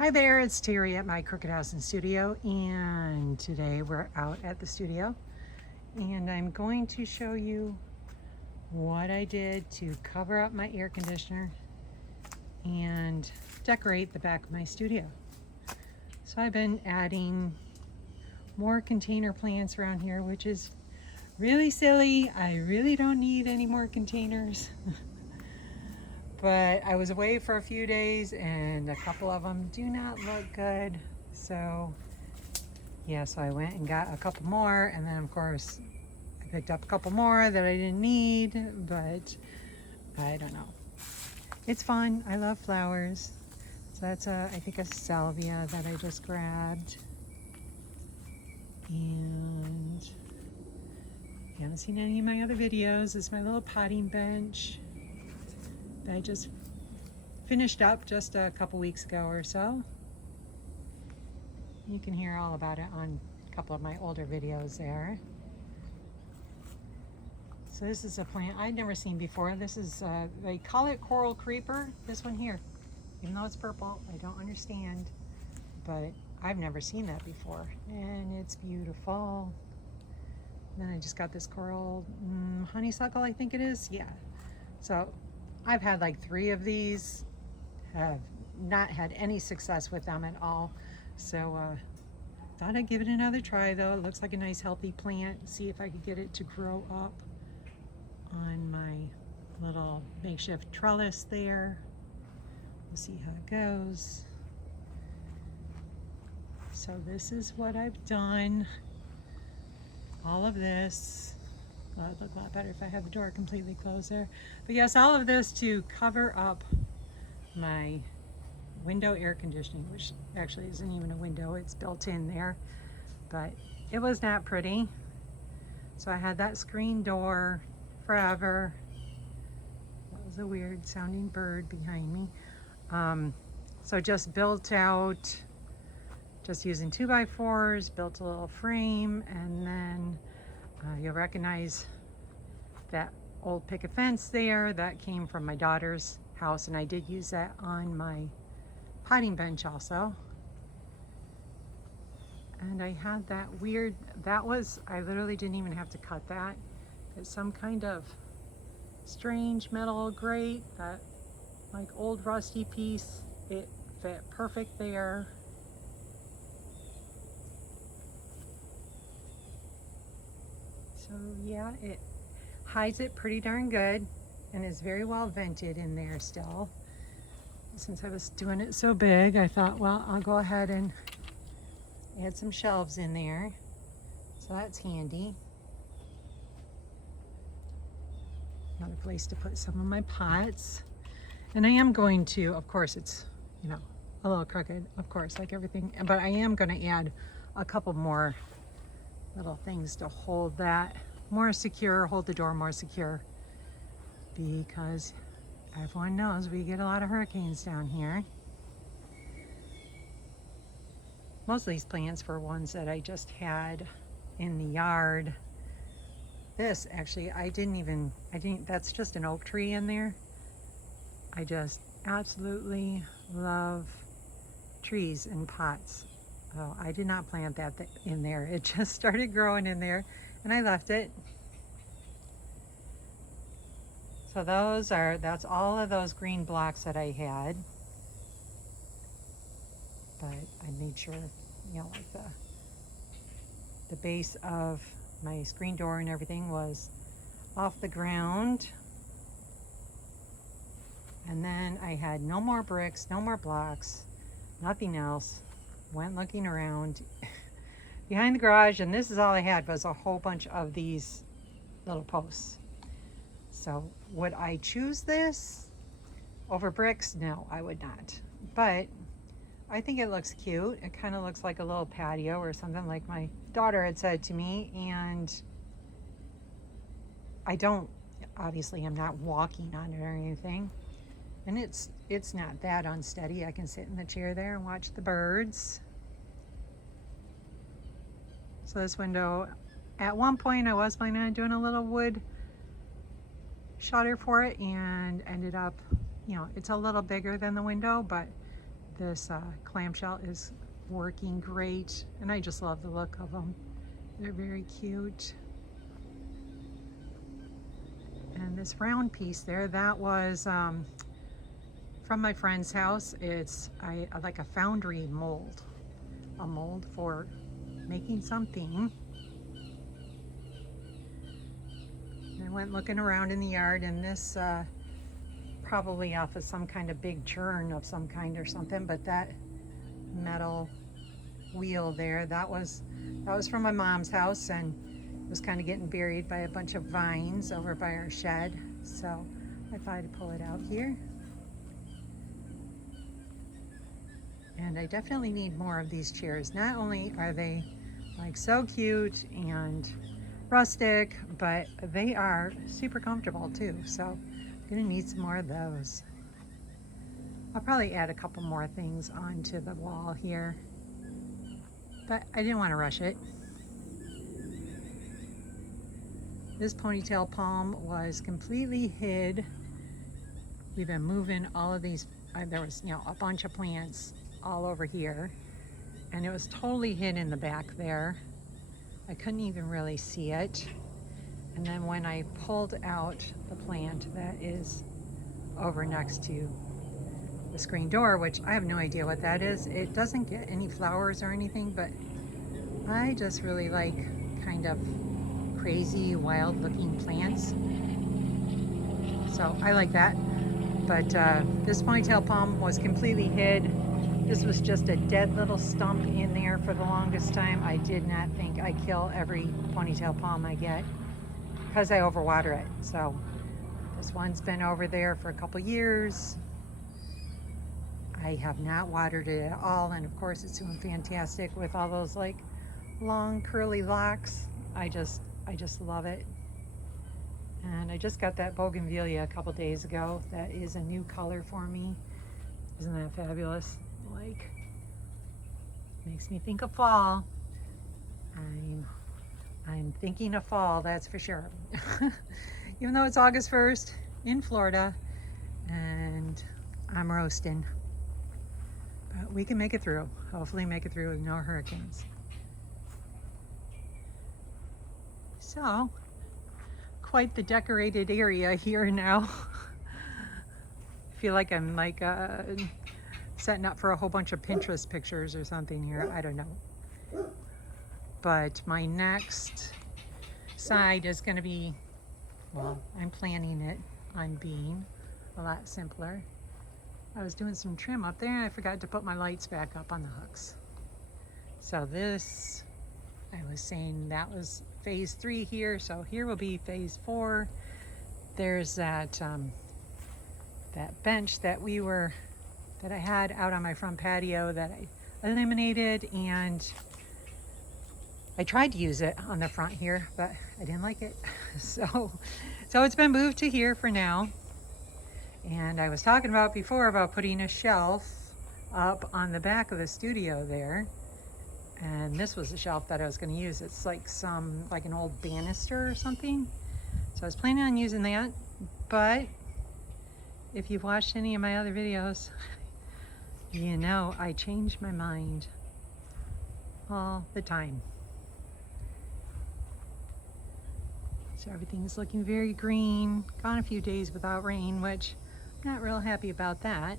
Hi there, it's Terry at my Crooked House and Studio, and today we're out at the studio and I'm going to show you what I did to cover up my air conditioner and decorate the back of my studio. So I've been adding more container plants around here, which is really silly. I really don't need any more containers. But I was away for a few days and a couple of them do not look good. So yeah, so I went and got a couple more, and then of course I picked up a couple more that I didn't need, but I don't know. It's fun. I love flowers. So that's I think a salvia that I just grabbed. And if you haven't seen any of my other videos, it's my little potting bench that I just finished up just a couple weeks ago or so. You can hear all about it on a couple of my older videos there. So this is a plant I'd never seen before. This is, they call it coral creeper, this one here. Even though it's purple, I don't understand, but I've never seen that before. And it's beautiful. And then I just got this coral honeysuckle, I think it is, yeah. So I've had like 3 of these, have not had any success with them at all. So thought I'd give it another try though. It looks like a nice healthy plant. See if I could get it to grow up on my little makeshift trellis there. We'll see how it goes. So this is what I've done. All of this. Well, it'd look a lot better if I had the door completely closed there. But yes, all of this to cover up my window air conditioning, which actually isn't even a window, it's built in there. But it was not pretty. So I had that screen door forever. That was a weird sounding bird behind me. So just built out, just using 2x4s, built a little frame, and then you'll recognize that old picket fence there. That came from my daughter's house, and I did use that on my potting bench also. And I had that weird, that was, I literally didn't even have to cut that. It's some kind of strange metal grate, that like old rusty piece. It fit perfect there. So yeah, it hides it pretty darn good and is very well vented in there still. Since I was doing it so big, I thought, well, I'll go ahead and add some shelves in there. So that's handy. Another place to put some of my pots. And I am going to, of course, it's, you know, a little crooked, of course, like everything, but I am going to add a couple more little things to hold that more secure, hold the door more secure, because everyone knows we get a lot of hurricanes down here. Most of these plants were ones that I just had in the yard. This actually, that's just an oak tree in there. I just absolutely love trees and pots. Oh, I did not plant that in there. It just started growing in there and I left it. So that's all of those green blocks that I had. But I made sure, you know, like the base of my screen door and everything was off the ground. And then I had no more bricks, no more blocks, nothing else. Went looking around behind the garage, and this is all I had was a whole bunch of these little posts. So would I choose this over bricks? No, I would not. But I think it looks cute. It kind of looks like a little patio or something, like my daughter had said to me. And obviously I'm not walking on it or anything. And it's not that unsteady. I can sit in the chair there and watch the birds. So this window, at one point I was planning on doing a little wood shutter for it, and ended up, you know, it's a little bigger than the window, but This clamshell is working great, and I just love the look of them. They're very cute. And this round piece there, that was from my friend's house. It's like a foundry mold, a mold for making something. I went looking around in the yard, and this probably off of some kind of big churn of some kind or something, but that metal wheel there, that was from my mom's house, and it was kind of getting buried by a bunch of vines over by our shed, so I thought I'd pull it out here. And I definitely need more of these chairs. Not only are they like so cute and rustic, but they are super comfortable too, so I'm gonna need some more of those. I'll probably add a couple more things onto the wall here, but I didn't want to rush it. This ponytail palm was completely hid. We've been moving all of these, there was, you know, a bunch of plants all over here, and it was totally hid in the back there. I couldn't even really see it. And then when I pulled out the plant that is over next to the screen door, which I have no idea what that is, it doesn't get any flowers or anything, but I just really like kind of crazy, wild looking plants. So I like that. But this ponytail palm was completely hid. This was just a dead little stump in there for the longest time. I did not think I kill every ponytail palm I get because I overwater it. So this one's been over there for a couple years. I have not watered it at all, and of course it's doing fantastic with all those like long curly locks. I just love it. And I just got that bougainvillea a couple days ago. That is a new color for me. Isn't that fabulous? Like, makes me think of fall. I'm thinking of fall, that's for sure. Even though it's August 1st in Florida and I'm roasting. But we can make it through. Hopefully make it through with no hurricanes. So, quite the decorated area here now. I feel like I'm like setting up for a whole bunch of Pinterest pictures or something here. I don't know. But my next side is going to be, well, I'm planning it on being a lot simpler. I was doing some trim up there and I forgot to put my lights back up on the hooks. So this, I was saying that was phase 3 here, so here will be phase 4. There's that that bench that I had out on my front patio that I eliminated, and I tried to use it on the front here, but I didn't like it. So it's been moved to here for now. And I was talking about before about putting a shelf up on the back of the studio there. And this was the shelf that I was going to use. It's like an old banister or something. So I was planning on using that, but if you've watched any of my other videos, you know I change my mind all the time. So everything's looking very green. Gone a few days without rain, which I'm not real happy about that,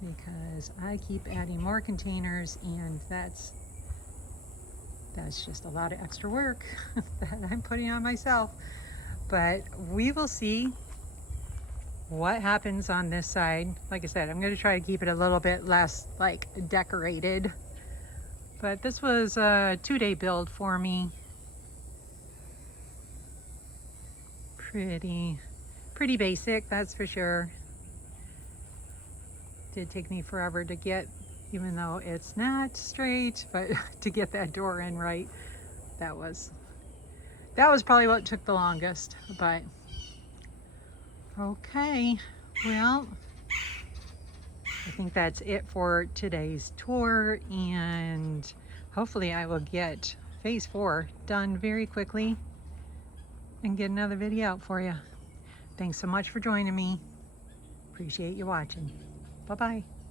because I keep adding more containers, and that's just a lot of extra work that I'm putting on myself. But we will see what happens on this side. Like I said, I'm going to try to keep it a little bit less like decorated, but this was a 2-day build for me. Pretty basic, that's for sure. Did take me forever to get, even though it's not straight, but to get that door in right, that was probably what took the longest. But okay, well, I think that's it for today's tour, and hopefully I will get phase 4 done very quickly and get another video out for you. Thanks so much for joining me. Appreciate you watching. Bye. Bye-bye.